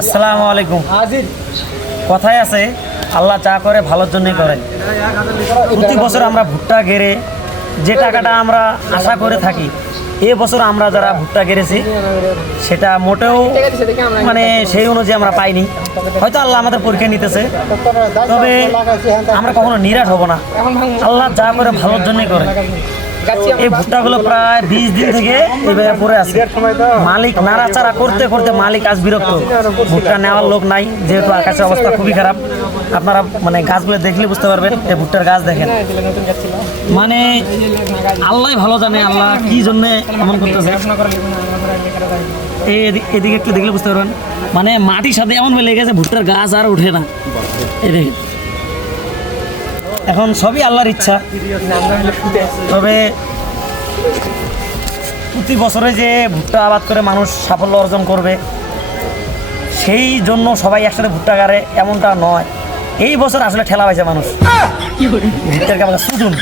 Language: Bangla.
আসসালামু আলাইকুম। কথায় আছে আল্লাহ যা করে ভালোর জন্যই করে। প্রতি বছর আমরা ভুট্টা গেড়ে যে টাকাটা আমরা আশা করে থাকি, এই বছর আমরা যারা ভুট্টা গেড়েছি সেটা মোটেও মানে সেই অনুযায়ী আমরা পাইনি। হয়তো আল্লাহ আমাদের পরীক্ষা নিতেছে, তবে আমরা কখনো নিরাশ হব না। আল্লাহ যা করে ভালোর জন্যই করে। এই ভুট্টাগুলো প্রায় 20 দিন থেকে এইভাবে পড়ে আছে। মালিক নাড়াচাড়া করতে করতে মালিক আজ বিরক্ত। ভুট্টা নেওয়ার লোক নাই, যেহেতু আকাশের অবস্থা খুবই খারাপ। আপনারা মানে গাছগুলো দেখলে বুঝতে পারবেন। এই ভুট্টার গাছ দেখেন, মানে আল্লাহ ভালো জানে আল্লাহ কি জন্য এমন করতেছে। এদিকে একটু দেখলে বুঝতে পারবেন, মানে মাটির সাথে এমন মিলে গেছে ভুট্টার গাছ আর ওঠে না। এই দেখেন, এখন সবই আল্লাহর ইচ্ছা। তবে প্রতি বছরে যে ভুট্টা আবাদ করে মানুষ সাফল্য অর্জন করবে, সেই জন্য সবাই একসাথে ভুট্টা গাড়ে এমনটা নয়। এই বছর আসলে ঠেলা পাইছে মানুষ ভুট্টার সুজন।